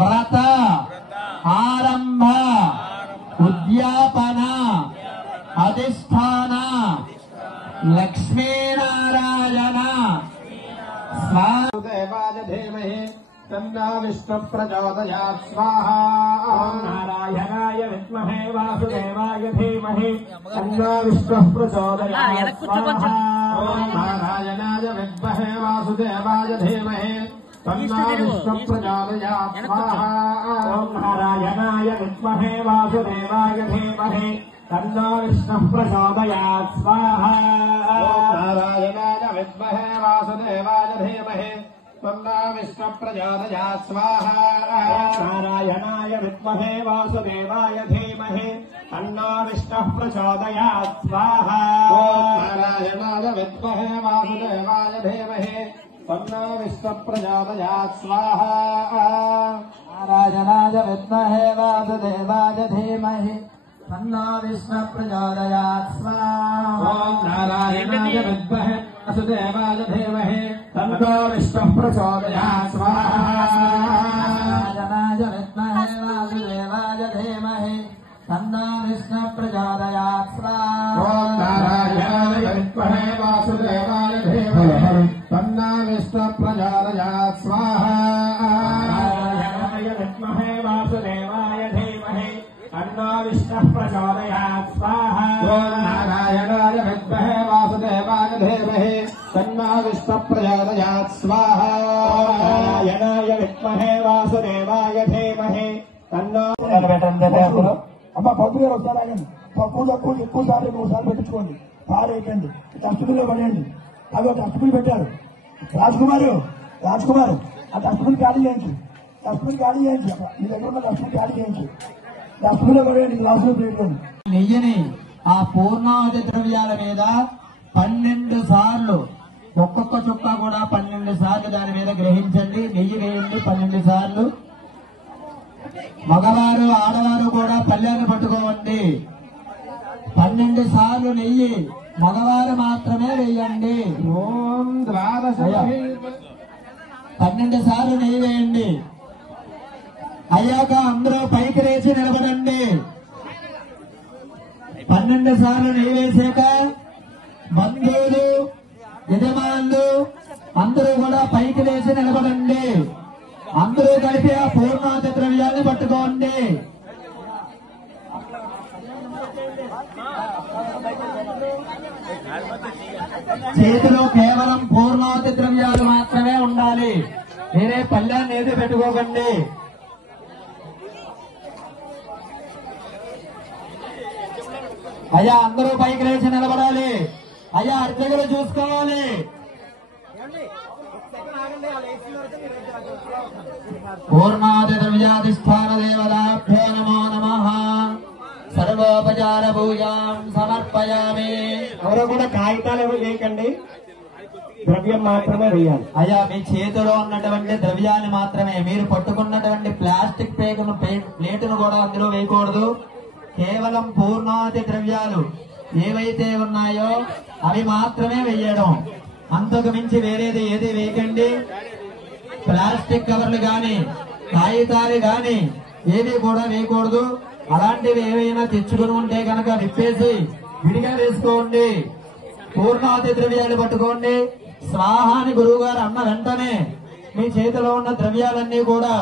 వ్రత ఆరంభ ఉద్యాపన అధిష్టాన లక్ష్మీనారాయణ స్వాదేవాయ ధీమహి తన్నో విష్ణు ప్రచోదయాత్ స్వాహా. నారాయణాయ విద్మహే వాసుదేవాయ ధీమహి తన్నో విష్ణు ప్రచోదయాత్ స్వాహా. నారాయణాయ విద్మహే వాసుదేవాయ ధీమహి తన్నో విష్ణు ప్రచోదయాత్ స్వాహా. నారాయణాయ విద్మహే వాసుదేవాయ ధీమహి తన్నో విష్ణు ప్రచోదయాత్ స్వాహా. నారాయణాయ విద్మహే వాసుదేవాయ ధీమహి తన్నో విష్ణు ప్రచోదయాత్ స్వాహా. నారాయణాయ విద్మహే వాసుదేవాయ ధీమహి తన్నో విష్ణు ప్రచోదయాత్ స్వాహా. నారాయణాయ విద్మహే వాసుదేవాయ ధీమహి తన్నో విష్ణు ప్రచోదయాత్ స్వాహా. నారాయణాయ విద్మహే వాసుదేవాయ ధీమహి తన్నో విష్ణు ప్రచోదయాత్ స్వాహా. నారాయణాయ విద్మహే వాసుదేవాయ ధీమహి తన్నో విష్ణు ప్రచోదయాత్ స్వాహా. నారాయణాయ విద్మహే వాసుదేవాయ ధీమహి తన్నో విష్ణు ప్రచోదయాత్ స్వాహా. నారాయణాయ విద్మహే వాసుదేవాయ ధీమహి తన్నో విష్ణు ప్రచోదయాత్ స్వాహా. నారాయణాయ విద్మహే వాసుదేవాయ ధీమహి తన్నో విష్ణు ప్రచోదయాత్ స్వాహా. నారాయణాయ విద్మహే వాసుదేవాయ ధీమహి తన్నో విష్ణు ప్రచోదయాత్ స్వాహా. నారాయణాయ విద్మహే వాసుదేవాయ ధీమహి తన్నో అమ్మా పంతులు గారు ఒకసారి ఆగండి. పూజ ఎక్కువ సార్లు 3 సార్లు పెట్టించుకోండి. పాడైపోయింది. డస్ట్బిన్లో పడేయండి. అవి ఒక డస్ట్బిన్ పెట్టారు. రాజ్ కుమార్ ఆ డస్ట్బిన్ ఖాళీ చేయించు. మీ దగ్గర ఉన్న డస్ట్బిన్ ఖాళీ చేయించు. డస్ట్బిన్లో పడేయండి. గ్లాసులో పెట్టండి. నెయ్యిని ఆ పూర్ణావతి ద్రవ్యాల మీద 12 సార్లు ఒక్కొక్క చుక్క కూడా 12 సార్లు దాని మీద గ్రహించండి. నెయ్యి వేయండి 12 సార్లు. మగవారు ఆడవారు కూడా పళ్ళెను పట్టుకోవండి. 12 సార్లు నెయ్యి మగవారు మాత్రమే వేయండి. ఓం ద్వాదశ 12 సార్లు నెయ్యి వేయండి. అయ్యాక అందరూ పైకి లేచి నిలబడండి. 12 సార్లు నెయ్యి వేసాక బంధువులు యజమానులు అందరూ కూడా పైకి లేచి నిలబడండి. అందరూ కలిపి ఆ పూర్ణావతి ద్రవ్యాన్ని పట్టుకోండి. చేతిలో కేవలం పూర్ణావతి ద్రవ్యాలు మాత్రమే ఉండాలి. వేరే పళ్ళాన్ని ఏది పెట్టుకోకండి. అయ్యా అందరూ పైకి లేచి నిలబడాలి. అయ్యా అర్చకులు చూసుకోవాలి. పూర్ణాది ద్రవ్యాధిష్టాన దేవతాభ్యో నమో నమః. సర్వోపచార పూజాం సమర్పయామి. ఎవరో కూడా కాగితాలు ఏమీ వేయకండి, ద్రవ్యం మాత్రమే వేయాలి. అయ్యా మీ చేతిలో ఉన్నటువంటి ద్రవ్యాన్ని మాత్రమే, మీరు పట్టుకున్నటువంటి ప్లాస్టిక్ ప్లేటును కూడా అందులో వేయకూడదు. కేవలం పూర్ణావతి ద్రవ్యాలు ఏవైతే ఉన్నాయో అవి మాత్రమే వేయడం. అంతకు మించి వేరేది ఏది వేయకండి. ప్లాస్టిక్ కవర్లు గాని కాగితాలు గాని ఏవి కూడా వేయకూడదు. అలాంటివి ఏవైనా తెచ్చుకుని ఉంటే కనుక విప్పేసి విడిగా వేసుకోండి. పూర్ణావతి ద్రవ్యాలు పట్టుకోండి. స్వాహాని గురువు గారు అన్న వెంటనే మీ చేతిలో ఉన్న ద్రవ్యాలన్నీ కూడా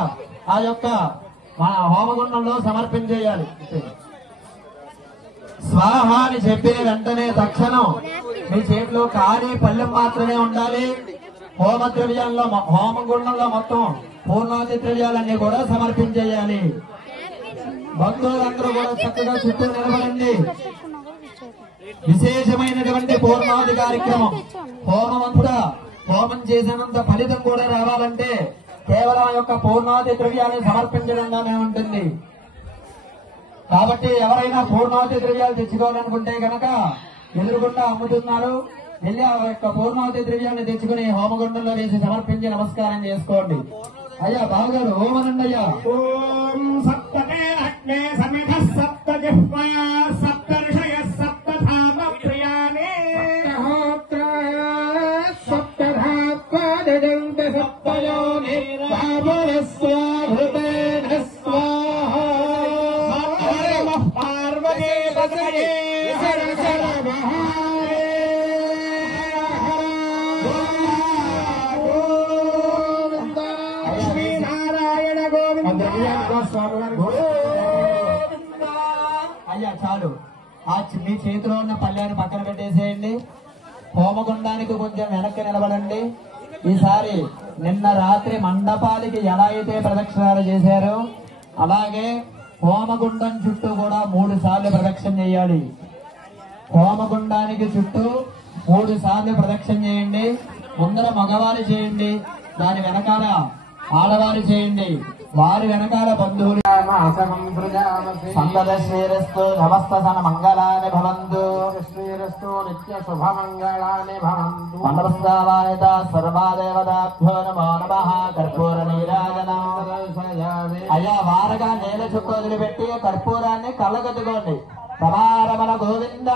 ఆ యొక్క మన హోమగుండంలో సమర్పించేయాలి. స్వాహ అని చెప్పిన వెంటనే తక్షణం మీ చేతిలో ఖాళీ పళ్ళెం మాత్రమే ఉండాలి. హోమ ద్రవ్యాల్లో హోమగుండంలో మొత్తం పూర్ణావతి ద్రవ్యాలన్నీ కూడా సమర్పించేయాలి. బంధువులందరూ కూడా చక్కగా చుట్టూ నిలబడండి. విశేషమైనటువంటి పూర్ణావతి కార్యక్రమం. హోమం చేసినంత ఫలితం కూడా రావాలంటే కేవలం యొక్క పూర్ణావతి ద్రవ్యాలను సమర్పించడంగానే ఉంటుంది. కాబట్టి ఎవరైనా పూర్ణావతి ద్రవ్యాలు తెచ్చుకోవాలనుకుంటే కనుక ఎదురుగుండా అమ్ముతున్నారు, వెళ్ళి ఆ యొక్క పూర్ణావతి ద్రవ్యాన్ని తెచ్చుకుని హోమగుండంలో వేసి సమర్పించి నమస్కారం చేసుకోండి. అయ్యా బావగారు ఓమనండి అయ్యా. ఓం సప్తమే అగ్నే సమిధ సప్త జిహ్వా సప్త ఋషయ సప్త ధామ ప్రియాణి సప్తధాత్వాదంత సప్తయోని భావరస్య హృదయ అయ్యా చాలు. మీ చేతిలో ఉన్న పళ్ళాన్ని పక్కన పెట్టేసేయండి. హోమగుండానికి కొంచెం వెనక్కి నిలబడండి. ఈసారి నిన్న రాత్రి మండపాలకి ఎలా అయితే ప్రదక్షిణాలు చేశారో అలాగే హోమగుండం చుట్టూ కూడా 3 సార్లు ప్రదక్షిణ చేయాలి. హోమగుండానికి చుట్టూ 3 సార్లు ప్రదక్షిణ చేయండి. ముందర మగవారు చేయండి, దాని వెనకాల ఆడవారు చేయండి, వారి వెనకాల బంధువులు. సందద శ్రీరస్తు నమస్తన మంగళాని భవంతు. శ్రీరస్తు నిత్య శుభమంగళాని భవంతు. మండపస్థావాయత సర్వాదేవతాభ్యో నమో నమః. కర్పూర నీరాజనం. అయ్యా వారగా నేల చుట్టూ వదిలిపెట్టి కర్పూరాన్ని కళ్ళగద్దుకోండి. రమారమణ గోవింద,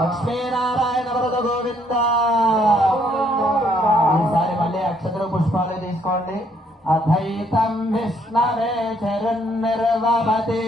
లక్ష్మీనారాయణ వరద గోవింద. ఈసారి మళ్ళీ అక్షతలు పుష్పాలు తీసుకోండి. అద్వైతం విష్ణవే చరణ్ నిర్వపతి.